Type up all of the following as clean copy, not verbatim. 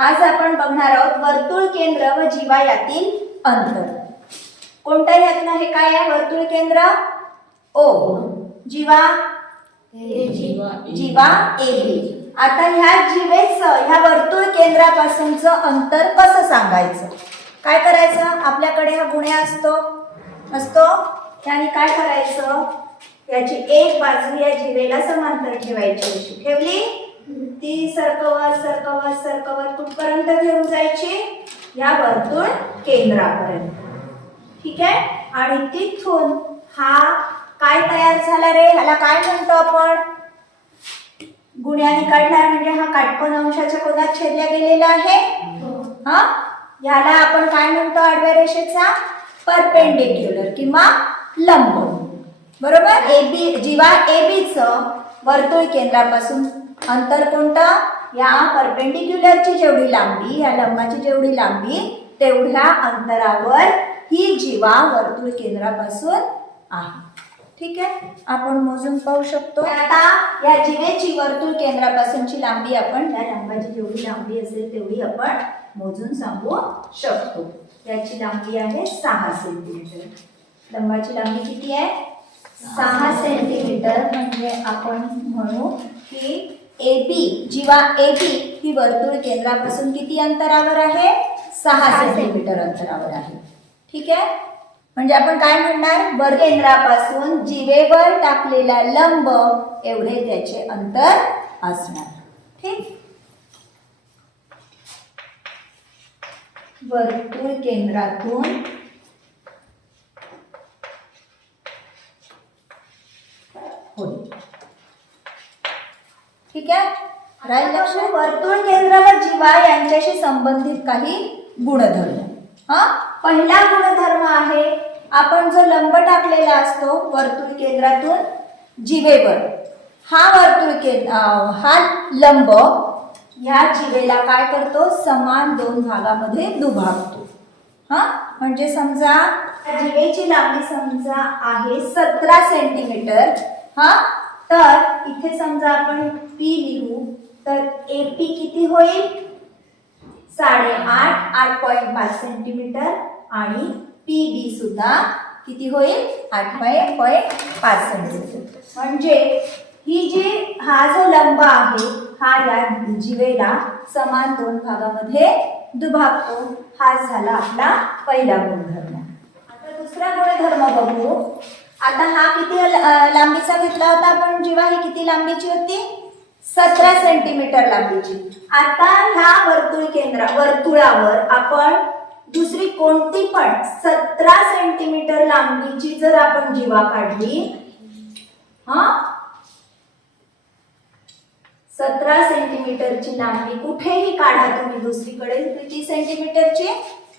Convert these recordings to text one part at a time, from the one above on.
आज आपण बघणार आहोत वर्तुळ केंद्र व जीवा यातील अंतर. कोणत्या यातनं हे काय आहे? वर्तुळ केंद्र O, जीवा जीवा AB. आता ह्या जीवेचं ह्या वर्तुळ केंद्रापासूनचं अंतर कसं सांगायचं? काय करायचं? आपल्याकडे हा गुण्या असतो त्याने काय करायचं? याची एक बाजू या जीवेला समांतर ठेवायची. अशी ठेवली ती सरकवत कुठपर्यंत घेऊन जायची? या वर्तुळ केंद्रापर्यंत. ठीक आहे. आणि तिथून हा काय तयार झाला रे? ह्याला काय म्हणतो आपण? गुण्याने काढला म्हणजे हा काटकोन अंशाच्या कोनात छेदला गेलेला आहे. हा, ह्याला आपण काय म्हणतो? आडव्या रेषेचा परपेंडिक्युलर किंवा लंब. बरोबर. AB जीवा AB चं वर्तुळ केंद्रापासून अंतर कोणतं? या परपेंडिक्युलरची जेवढी लांबी, या लंबाची जेवढी लांबी, तेवढ्या अंतरावर ही जीवा वर्तुळ केंद्रापासून आहे. ठीक आहे. आपण मोजून पाहू शकतो. आता या जीवेची वर्तुळ केंद्रापासूनची लांबी आपण या लंबाची जेवढी लांबी असेल तेवढी आपण मोजून सांगू शकतो. याची लांबी आहे 6 सेंटीमीटर. लंबाची लांबी किती आहे? 6 सेंटीमीटर. म्हणजे आपण म्हणू की AB जीवा AB ही वर्तुळ केंद्रापासून किती अंतरावर आहे? 6 सेंटीमीटर अंतरावर आहे. ठीक आहे. म्हणजे आपण काय म्हणणार? वर्तुळ केंद्रापासून जीवेवर टाकलेला लंब एवढे त्याचे अंतर असणार. ठीक. वर्तुळ केंद्रातून ठीक आहे. राहील लक्षात. वर्तुळ केंद्र व जीवा यांच्याशी संबंधित काही गुणधर्म. पहिला गुणधर्म आहे, आपण जो लंब टाकलेला असतो वर्तुळ केंद्रातून जीवेवर, हा लंब ह्या जीवेला काय करतो? समान 2 भागामध्ये दुभागतो. म्हणजे समजा जीवेची लांबी समजा आहे 17 सेंटीमीटर. तर इथे समजा आपण P लिहू तर AP किती होईल? 8.5 सेंटीमीटर. आणि PB सुद्धा किती होईल? 8.5 सेंटीमीटर. म्हणजे ही जी हा जो लंब आहे हा या जीवेला समान 2 भागामध्ये दुभागतो. हा झाला आपला पहिला गुणधर्म. आता दुसरा गुणधर्म बघू. आता हा किती लांबीचा घेतला होता आपण? जीवा ही किती लांबीची होती? 17 सेंटीमीटर लांबीची. आता ह्या वर्तुळावर आपण दुसरी कोणती पण 17 सेंटीमीटर लांबीची जर आपण जीवा काढली, 17 सेंटीमीटरची लांबी कुठेही काढा तुम्ही दुसरीकडे किती सेंटीमीटरची?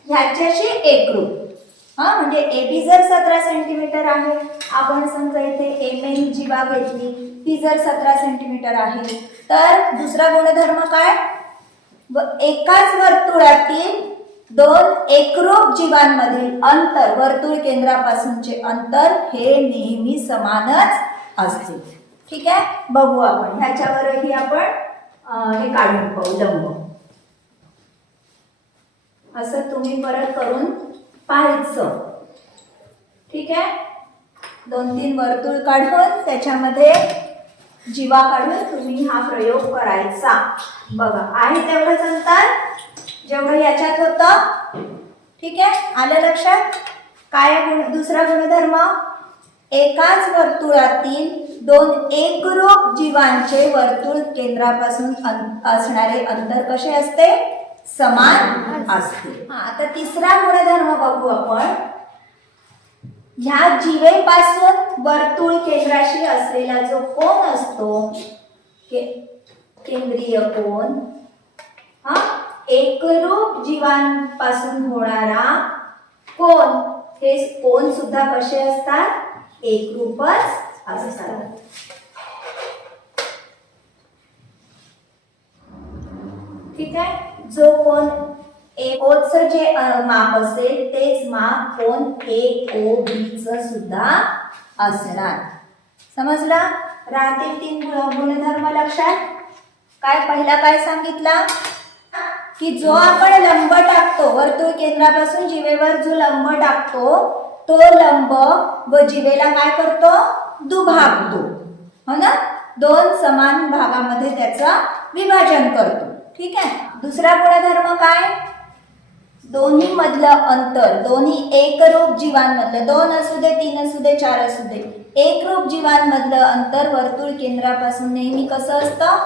ह्याच्याशी एकरूप. म्हणजे AB जर 17 सेंटीमीटर आहे, आपण समजा इथे MN जीवा घेतली, ती जर 17 सेंटीमीटर आहे, तर दुसरा गुणधर्म काय? एकाच वर्तुळातील 2 एकरूप जीवांमधील अंतर, वर्तुळ केंद्रापासूनचे अंतर हे नेहमी समानच असते. ठीक आहे. बघू आपण ह्याच्यावरही आपण हे काढून पाहू लंब. असं तुम्ही परत करून पाहायचं. ठीक आहे. 2-3 वर्तुळ काढून त्याच्यामध्ये जीवा काढून तुम्ही हा प्रयोग करायचा. बघा आहे तेवढंच अंतर जेवढं याच्यात होतं. ठीक आहे. आलं लक्षात? काय दुसरा गुणधर्म? एकाच वर्तुळातील 2 एकरूप जीवांचे वर्तुळ केंद्रापासून असणारे अंतर कसे असते? समान असते. आता तिसरा गुणधर्म बघू आपण. ह्या जीवेपासून वर्तुळ केंद्राशी असलेला जो कोन असतो, केंद्रीय कोन, एकरूप जीवांपासून होणारा कोन, हे कोन सुद्धा कसे असतात? एकरूपच असतात. ठीक आहे. जो कोन AOचं जे माप असेल तेच माप कोन AOBचं सुद्धा असणार. समजला? राहतील 3 गुणधर्म लक्षात. काय पहिला काय सांगितला? की जो आपण लंब टाकतो वर्तुळ केंद्रापासून जिवेवर जो लंब टाकतो तो लंब व जिवेला काय करतो दुभागतो, हो ना, दोन समान भागामध्ये त्याचं विभाजन करतो. ठीक आहे. दुसरा गुणधर्म काय, दोन्ही मधलं अंतर, दोन्ही एकरूप जीवांमधलं, 2 असू दे 3 असू दे 4 असू दे, एकरूप जीवांमधलं अंतर वर्तुळ केंद्रापासून नेहमी कसं असतं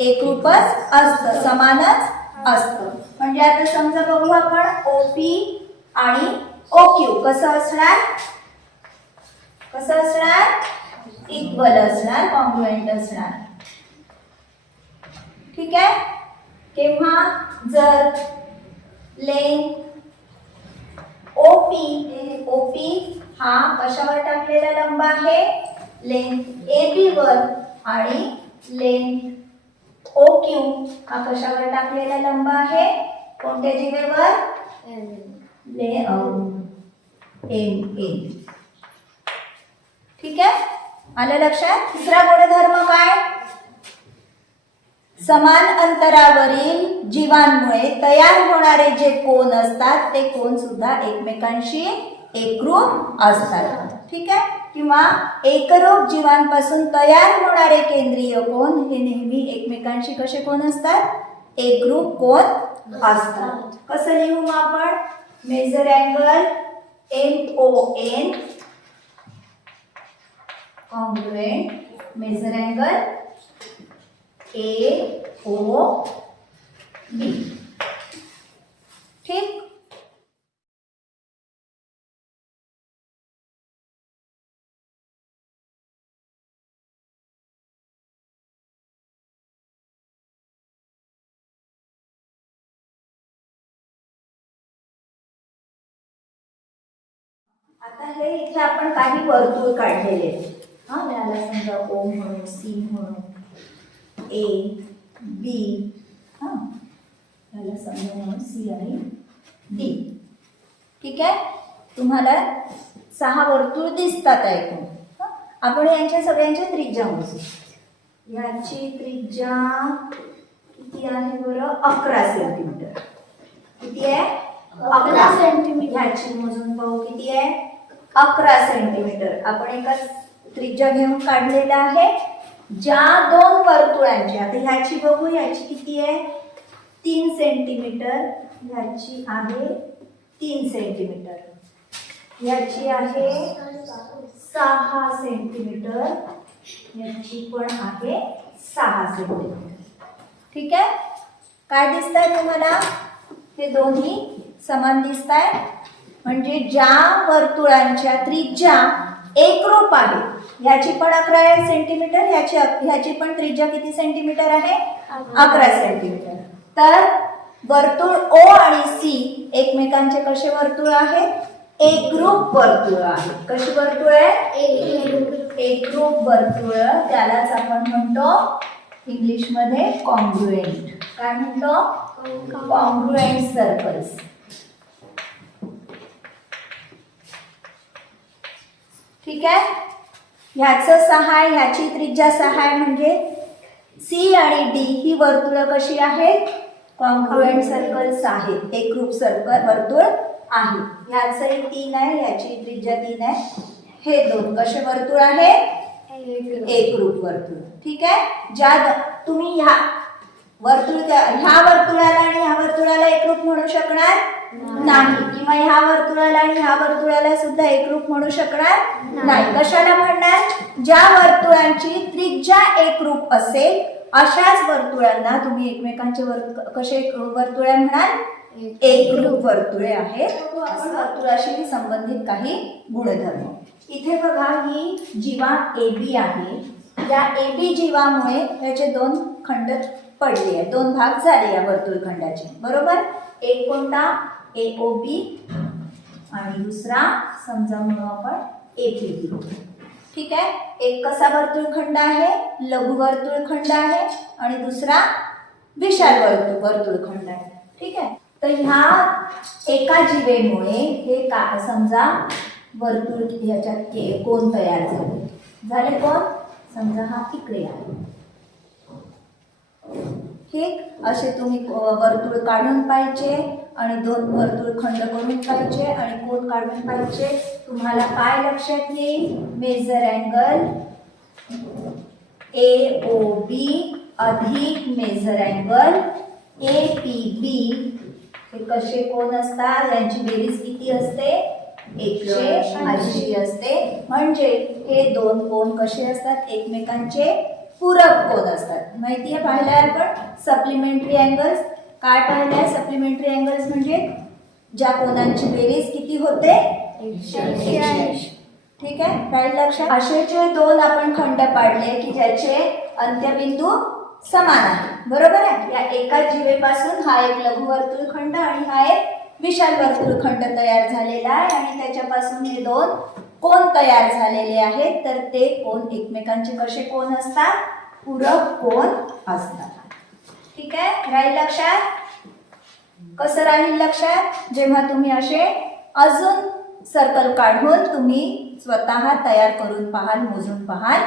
एकरूपच असतं, समानच असतं. म्हणजे आता समजा बघू आपण ओपी आणि ओक्यू कसं असणार, इक्वल असणार, कॉन्ग्रुएंट असणार. ठीक आहे. केव्हा, जर लेंथ ओपी हा कशावर टाकलेला लंब आहे, लेंथ एबी वर, आणि लेंथ ओक्यू हा कशावर टाकलेला लंब आहे, कोणत्या जिवेवर, एम ए. ठीक आहे, आलं लक्षात. तिसरा गुणधर्म काय, समान अंतरावरील जीवांमुळे तयार होणारे जे कोन असतात ते कोन सुद्धा एकमेकांशी एकरूप असतात. ठीक आहे. किंवा एकरूप जीवांपासून तयार होणारे केंद्रीय कोन हे नेहमी एकमेकांशी कसे कोन असतात, एकरूप कोन असतात. कसं लिहू मग आपण, major angle MON congruent major angle AOB. ठीक. आता हे इथे आपण काही वर्तुळ काढलेले आहेत. याला समजा O म्हणू, C म्हणू, A B, याला समजा म्हणू C आणि D. ठीक आहे. तुम्हाला 6 वर्तुळ दिसतात ऐकून. आपण यांच्या सगळ्यांच्या त्रिज्या मोजू. याची त्रिज्या किती आहे बरं, 11 सेंटीमीटर. किती आहे, 11 सेंटीमीटर. ह्याची मोजून पाहू किती आहे, 11 सेंटीमीटर. आपण एका त्रिज्या घेऊन काढलेला आहे. ज्या 2 वर्तुळांची, आता ह्याची बघू, ह्याची किती आहे 3 सेंटीमीटर, ह्याची आहे 3 सेंटीमीटर, ह्याची आहे 6 सेंटीमीटर, ह्याची पण आहे 6 सेंटीमीटर. ठीक आहे. काय दिसत आहे तुम्हाला, हे दोन्ही समान दिसत आहे. म्हणजे ज्या वर्तुळांच्या त्रिज्या एकरूप आहे, ह्याची पण 11 सेंटीमीटर, ह्याची पण त्रिज्या किती सेंटीमीटर आहे, 11 सेंटीमीटर. तर वर्तुळ O आणि C एकमेकांचे कसे वर्तुळ आहेत, एकरूप वर्तुळ आहेत. कशी वर्तुळ आहे, एकरूप वर्तुळ. त्यालाच आपण म्हणतो इंग्लिश मध्ये कॉन्ग्रुएंट. काय म्हणतो, कॉन्ग्रुएंट सर्कल्स. ठीक आहे. ह्याचं 6, ह्याची त्रिज्या 6, म्हणजे C आणि D ही वर्तुळ कशी आहेत, कॉन्ग्रुएंट सर्कल्स आहेत, एकरूप सर्कल वर्तुळ आहे. ह्याचंही 3 आहे, ह्याची त्रिज्या 3 आहे. हे 2 कसे वर्तुळ आहेत, एकरूप वर्तुळ. ठीक आहे. ज्या तुम्ही ह्या वर्तुळाला आणि ह्या वर्तुळाला एकरूप म्हणू शकणार नाही, किंवा ह्या वर्तुळाला आणि ह्या वर्तुळाला सुद्धा एकरूप म्हणू शकणार नाही. कशाला म्हणणार, ज्या वर्तुळांची त्रिज्या एकरूप असेल अशाच वर्तुळांना तुम्ही एकमेकांचे कसे वर्तुळे म्हणाल, एकरूप वर्तुळे आहेत. वर्तुळाशी संबंधित काही गुणधर्म. इथे बघा, ही जीवा AB आहे. या AB जीवामुळे याचे 2 खंड पडले आहे, 2 भाग झाले या वर्तुळखंडाचे, बरोबर. एक कोणता, AOB, आणि दुसरा समजा म्हणू आपण APB. ठीक आहे. एक कसा वर्तुळखंड आहे, लघु वर्तुळखंड आहे, आणि दुसरा विशाल वर्तुळखंड आहे. ठीक आहे. तर ह्या एका जीवेमुळे हे समजा वर्तुळ ह्याच्यात कोन तयार झाले कोन, समजा हा इकडे आहे, ठीक, असे तुम्ही वर्तुळ काढून पाहिजे आणि 2 वर्तुळ खंड करून पाहिजे आणि कोन काढून पाहिजे. तुम्हाला काय लक्षात येईल? मेजर अँगल AOB अधिक मेजर अँगल APB हे कसे कोन असतात, यांची बेरीज किती असते? 180 असते. म्हणजे हे 2 कोन कसे असतात? एकमेकांचे पूरक कोन असतात. माहिती आहे, पाहिलंय आपण सप्लिमेंटरी अँगल्स. काय पाहिलंय? सप्लिमेंटरी अँगल्स म्हणजे ज्या कोनांची बेरीज किती होते? 180. ठीक आहे, राहील लक्षात. असेचे 2 आपण खंड पाडले की ज्याचे अंत्यबिंदू समान आहे. बरोबर आहे. या एकाच जीवेपासून हा एक लघुवर्तुळ खंड आणि हा एक विशाल वर्तुळ खंड तयार झालेला आहे आणि त्याच्यापासून हे 2 कोन तयार झालेले आहेत. तर ते कोन एकमेकांचे कसे कोन असतात? पूरक कोन असतात. ठीक आहे, राहील लक्षात. कसं राहील लक्षात? जेव्हा तुम्ही असे अजून सर्कल काढून तुम्ही स्वतः तयार करून पाहाल, मोजून पाहाल.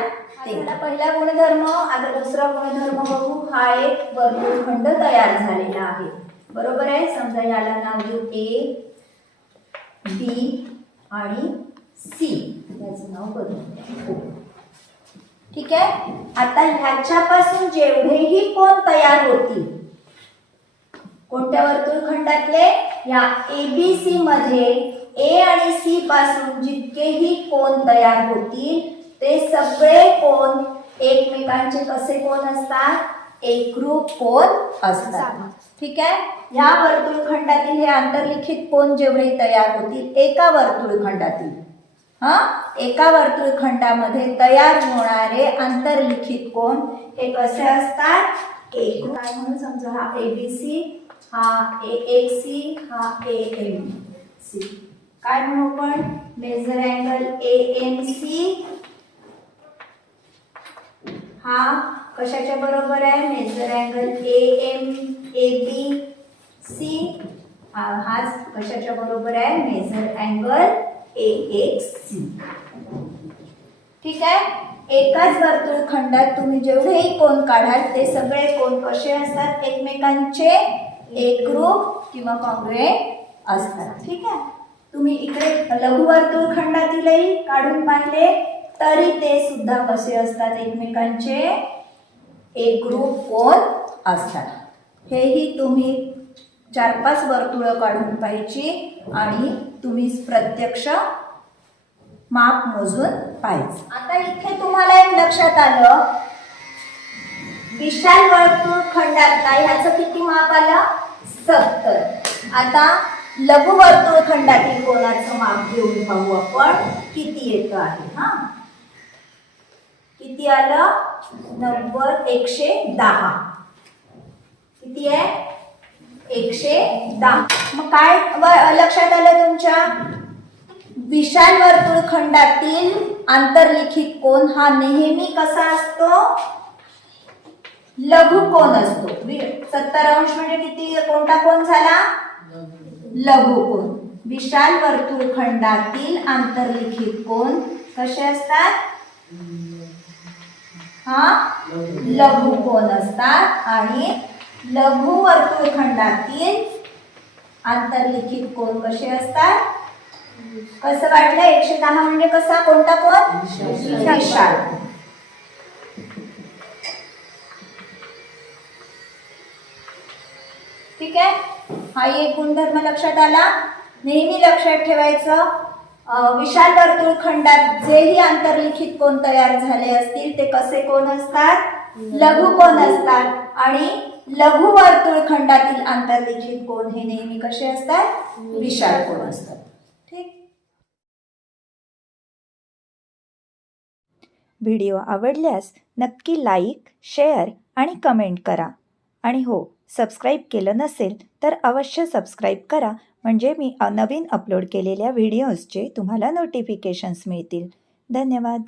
पहिला गुणधर्म. आता दुसरा गुणधर्म बघू. हा एक वर्तुळखंड तयार झालेला आहे. बरोबर आहे. समजा याला नाव देऊ A, B आणि C. याचं नाव बदलू. ठीक आहे. आता ह्याच्यापासून जेवढेही कोन तयार होतील, कोणत्या वर्तुळखंडातले? या ABC मध्ये A आणि C पासून जितकेही कोन तयार होतील ते सगळे कोन एकमेकांचे कसे कोन असतात? एकरूप कोन असतात. ठीक आहे. या वर्तुळखंडातील हे आंतरलिखित कोन जेवढे तयार होतील एका वर्तुळखंडातील, एका वर्तुळखंडामध्ये तयार होणारे आंतरलिखित कोन हे कसे असतात? एकरूप. म्हणून समजा हा ABC, हा AXC, हा AMC. काय म्हणू आपण? मेजर अँगल AMC हा कशाच्या बरोबर आहे? मेजर अँगल ABC हाच कशाच्या बरोबर आहे? Major angle AXC. ठीक आहे. एकाच वर्तुळखंडात तुम्ही जेवढेही कोन काढाल ते सगळे कोन कसे असतात? एकमेकांचे एकरूप किंवा कॉन्ग्रुएंट असतात. ठीक आहे. तुम्ही इकडे लघुवर्तुळखंडातीलही काढून पाहिले तरी ते सुद्धा कसे असतात? एकमेकांचे एकरूप कोन असतात. हेही तुम्ही 4-5 वर्तुळ काढून पाहिजे आणि तुम्ही प्रत्यक्ष माप मोजून पाहिजे. आता इथे तुम्हाला एक लक्षात आलं, विशाल वर्तुळखंडात ह्याचं किती माप आलं? 70. आता लघुवर्तुळखंडातील कोनाचं माप घेऊन पाहू आपण किती येतं आहे. किती आलं? 90, 110. किती आहे? 110. मग काय लक्षात आलं तुमच्या? विशाल वर्तुळखंडातील आंतरलिखित कोन हा नेहमी कसा असतो? लघु कोन असतो. 70 अंश म्हणजे किती? कोणता कोन झाला? लघु कोन. विशाल वर्तुळखंडातील आंतरलिखित कोन कसे असतात? लघु कोन असतात. आणि लघु वर्तुळखंडातील आंतरलिखित कोन कसे असतात? कसं वाटलं? 110 म्हणजे कसा? कोणता कोन? विशाल. ठीक आहे. हा एक गुणधर्म लक्षात आला. नेहमी लक्षात ठेवायचं, विशाल वर्तुळखंडात जेही आंतरलिखित कोन तयार झाले असतील ते कसे कोन असतात? लघु कोन असतात. आणि लघु वर्तुळखंडातील आंतरलिखित कोन हे नेहमी कसे असतात? विशाल कोन असतात. ठीक. व्हिडिओ आवडल्यास नक्की लाईक, शेअर आणि कमेंट करा. आणि हो, सबस्क्राईब केलं नसेल तर अवश्य सबस्क्राईब करा, म्हणजे मी नवीन अपलोड केलेल्या व्हिडिओजचे तुम्हाला नोटिफिकेशन्स मिळतील. धन्यवाद.